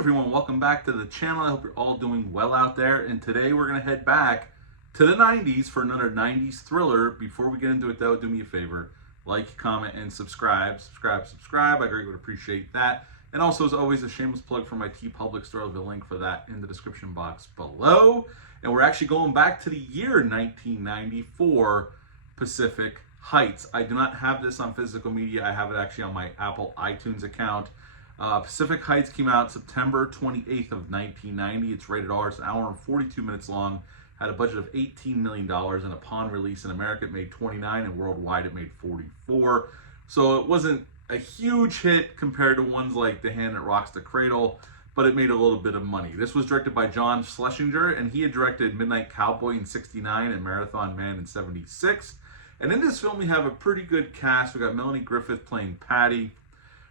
everyone, welcome back to the channel. I hope you're all doing well out there. And today we're going to head back to the 90s for another 90s thriller. Before we get into it though, do me a favor. Like, comment, and subscribe. Subscribe. I greatly would appreciate that. And also, as always, a shameless plug for my TeePublic store. I'll leave a link for that in the description box below. And we're actually going back to the year 1994, Pacific Heights. I do not have this on physical media. I have it actually on my Apple iTunes account. Pacific Heights came out September 28th of 1990. It's rated R. It's an hour and 42 minutes long. Had a budget of $18 million, and upon release in America, it made 29, and worldwide, it made 44. So it wasn't a huge hit compared to ones like The Hand That Rocks the Cradle, but it made a little bit of money. This was directed by John Schlesinger, and he had directed Midnight Cowboy in '69 and Marathon Man in '76. And in this film, we have a pretty good cast. We got Melanie Griffith playing Patty.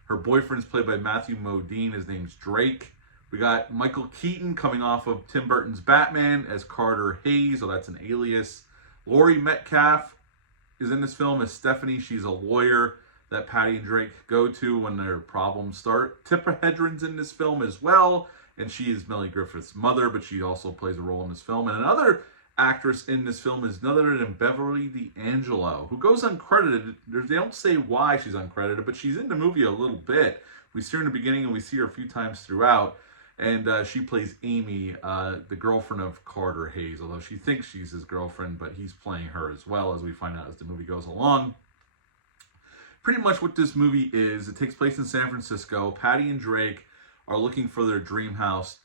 Her boyfriend's played by Matthew Modine. His name's Drake. We got Michael Keaton coming off of Tim Burton's Batman as Carter Hayes. Oh, that's an alias. Laurie Metcalf is in this film as Stephanie. She's a lawyer that Patty and Drake go to when their problems start. Tippa Hedren's in this film as well, and she is Melanie Griffith's mother, but she also plays a role in this film. And another actress in this film is none other than Beverly D'Angelo, who goes uncredited. They don't say why she's uncredited, but she's in the movie a little bit. We see her in the beginning, and we see her a few times throughout. And she plays Amy, the girlfriend of Carter Hayes, although she thinks she's his girlfriend, but he's playing her as well, as we find out as the movie goes along. Pretty much what this movie is, it takes place in San Francisco. Patty and Drake are looking for their dream house,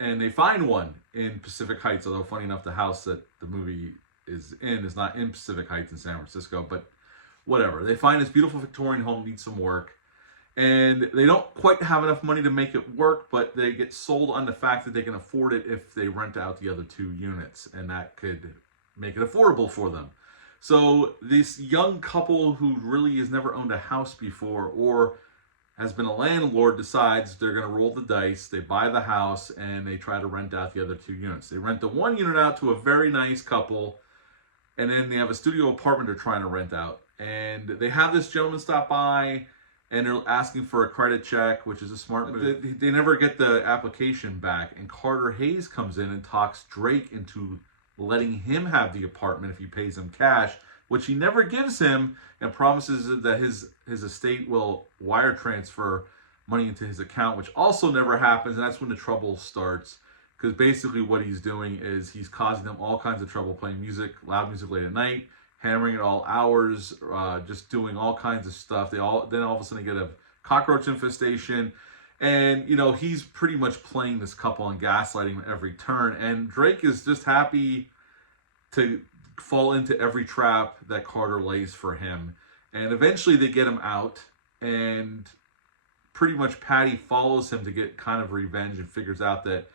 and they find one in Pacific Heights, although funny enough, the house that the movie is not in Pacific Heights in San Francisco, but whatever. They find this beautiful Victorian home, needs some work. And they don't quite have enough money to make it work, but they get sold on the fact that they can afford it if they rent out the other 2 units, and that could make it affordable for them. So this young couple who really has never owned a house before or has been a landlord decides they're going to roll the dice. They buy the house and they try to rent out the other 2 units. They rent the 1 unit out to a very nice couple, and then they have a studio apartment they're trying to rent out. And they have this gentleman stop by, and they're asking for a credit check, which is a smart move. They never get the application back, and Carter Hayes comes in and talks Drake into letting him have the apartment if he pays him cash, which he never gives him, and promises that his estate will wire transfer money into his account, which also never happens, and that's when the trouble starts. Because basically what he's doing is he's causing them all kinds of trouble, playing music, loud music late at night, hammering at all hours, just doing all kinds of stuff. Then all of a sudden get a cockroach infestation, and you know, he's pretty much playing this couple and gaslighting every turn. And Drake is just happy to fall into every trap that Carter lays for him. And eventually they get him out, and pretty much Patty follows him to get kind of revenge, and figures out that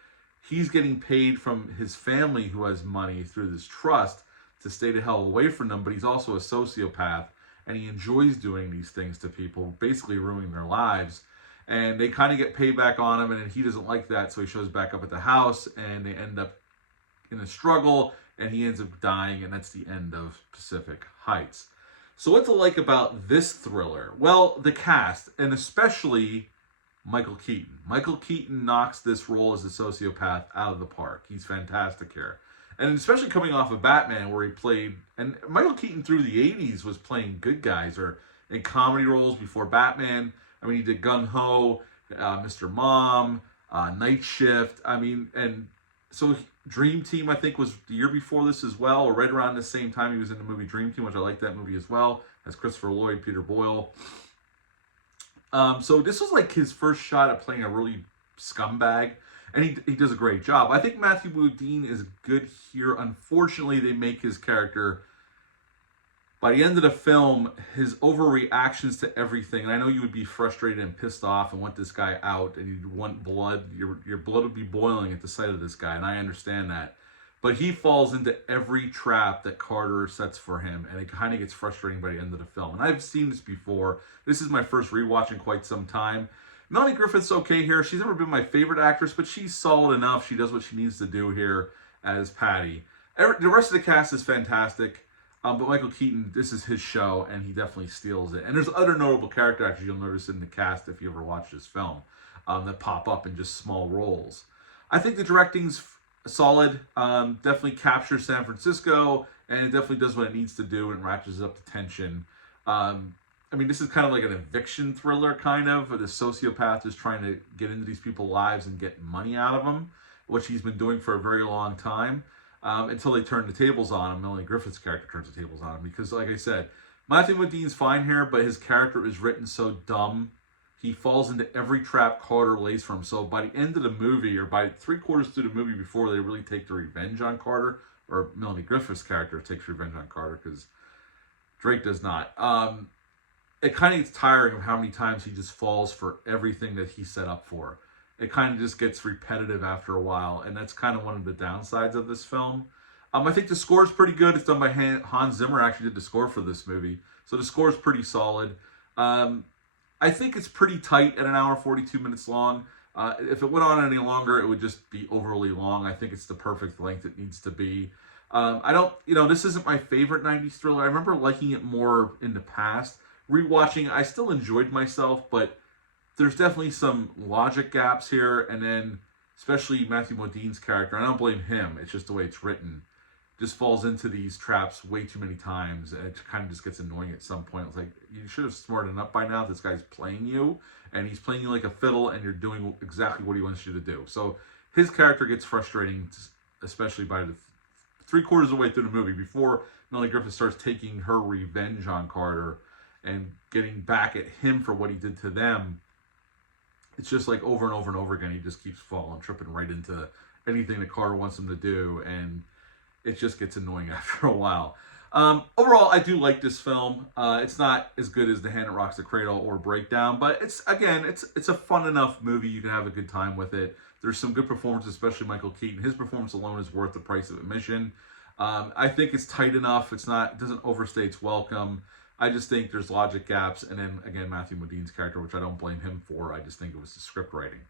he's getting paid from his family who has money through this trust to stay the hell away from them, but he's also a sociopath, and he enjoys doing these things to people, basically ruining their lives. And they kind of get payback on him, and he doesn't like that, so he shows back up at the house, and they end up in a struggle, and he ends up dying, and that's the end of Pacific Heights. So what's it like about this thriller? Well, the cast, and especially Michael Keaton. Michael Keaton knocks this role as a sociopath out of the park. He's fantastic here. And especially coming off of Batman, where he played, and Michael Keaton through the 80s was playing good guys or in comedy roles before Batman. I mean, he did Gung Ho, Mr. Mom, Night Shift. I mean, and so Dream Team, I think, was the year before this as well, or right around the same time he was in the movie Dream Team, which I like that movie as well, as Christopher Lloyd, Peter Boyle. So this was like his first shot at playing a really scumbag. And he does a great job. I think Matthew Modine is good here. Unfortunately, they make his character, by the end of the film, his overreactions to everything. And I know you would be frustrated and pissed off and want this guy out, and you'd want blood. Your blood would be boiling at the sight of this guy, and I understand that. But he falls into every trap that Carter sets for him, and it kind of gets frustrating by the end of the film. And I've seen this before. This is my first rewatch in quite some time. Melanie Griffith's okay here. She's never been my favorite actress, but she's solid enough. She does what she needs to do here as Patty. The rest of the cast is fantastic. But Michael Keaton, this is his show, and he definitely steals it. And there's other notable character actors you'll notice in the cast if you ever watch this film. that pop up in just small roles. I think the directing's solid. Definitely captures San Francisco, and it definitely does what it needs to do and ratchets up the tension. I mean, this is kind of like an eviction thriller, kind of. The sociopath is trying to get into these people's lives and get money out of them, which he's been doing for a very long time, until they turn the tables on him. Melanie Griffith's character turns the tables on him because, like I said, Matthew Modine's fine here, but his character is written so dumb. He falls into every trap Carter lays for him. So by the end of the movie, or by 3/4 through the movie before they really take the revenge on Carter, or Melanie Griffith's character takes revenge on Carter, because Drake does not. It kind of gets tiring of how many times he just falls for everything that he set up for. It kind of just gets repetitive after a while, and that's kind of one of the downsides of this film. I think the score is pretty good. It's done by Hans Zimmer. Actually did the score for this movie, so the score is pretty solid. I think it's pretty tight at 1 hour 42 minutes long. If it went on any longer, it would just be overly long. I think it's the perfect length it needs to be. I don't, this isn't my favorite 90s thriller. I remember liking it more in the past. Rewatching, I still enjoyed myself, but there's definitely some logic gaps here, and then especially Matthew Modine's character. I don't blame him. It's just the way it's written. Just falls into these traps way too many times, and it kind of just gets annoying at some point. It's like, you should have smartened up by now. This guy's playing you, and he's playing you like a fiddle, and you're doing exactly what he wants you to do. So his character gets frustrating, especially by the 3/4 of the way through the movie, before Melanie Griffith starts taking her revenge on Carter and getting back at him for what he did to them. It's just like over and over and over again, he just keeps tripping right into anything that Carter wants him to do, and it just gets annoying after a while. Overall, I do like this film. It's not as good as The Hand That Rocks the Cradle or Breakdown, but it's a fun enough movie. You can have a good time with it. There's some good performances, especially Michael Keaton. His performance alone is worth the price of admission. I think it's tight enough. It doesn't overstay its welcome. I just think there's logic gaps, and then again, Matthew Modine's character, which I don't blame him for. I just think it was the script writing.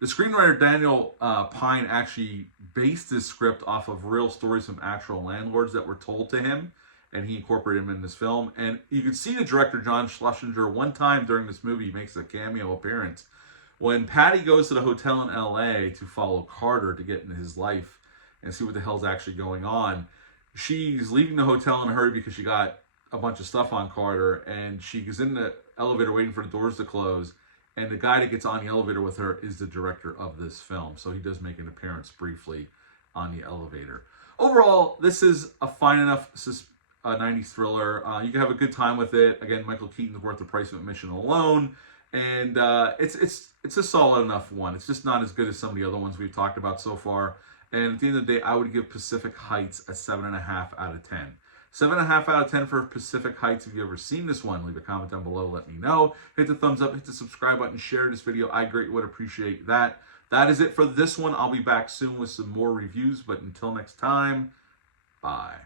The screenwriter Daniel Pine actually based this script off of real stories from actual landlords that were told to him, and he incorporated them in this film. And you can see the director, John Schlesinger, one time during this movie, he makes a cameo appearance. When Patty goes to the hotel in L.A. to follow Carter to get into his life and see what the hell's actually going on, she's leaving the hotel in a hurry because she got a bunch of stuff on Carter, and she is in the elevator waiting for the doors to close, and the guy that gets on the elevator with her is the director of this film, so he does make an appearance briefly on the elevator. Overall, this is a fine enough 90s thriller. You can have a good time with it. Again, Michael Keaton's worth the price of admission alone, and it's a solid enough one. It's just not as good as some of the other ones we've talked about so far, and at the end of the day, I would give Pacific Heights a 7.5 out of 10. 7.5 out of 10 for Pacific Heights. If you've ever seen this one, leave a comment down below. Let me know. Hit the thumbs up, hit the subscribe button, share this video. I greatly would appreciate that. That is it for this one. I'll be back soon with some more reviews, but until next time, bye.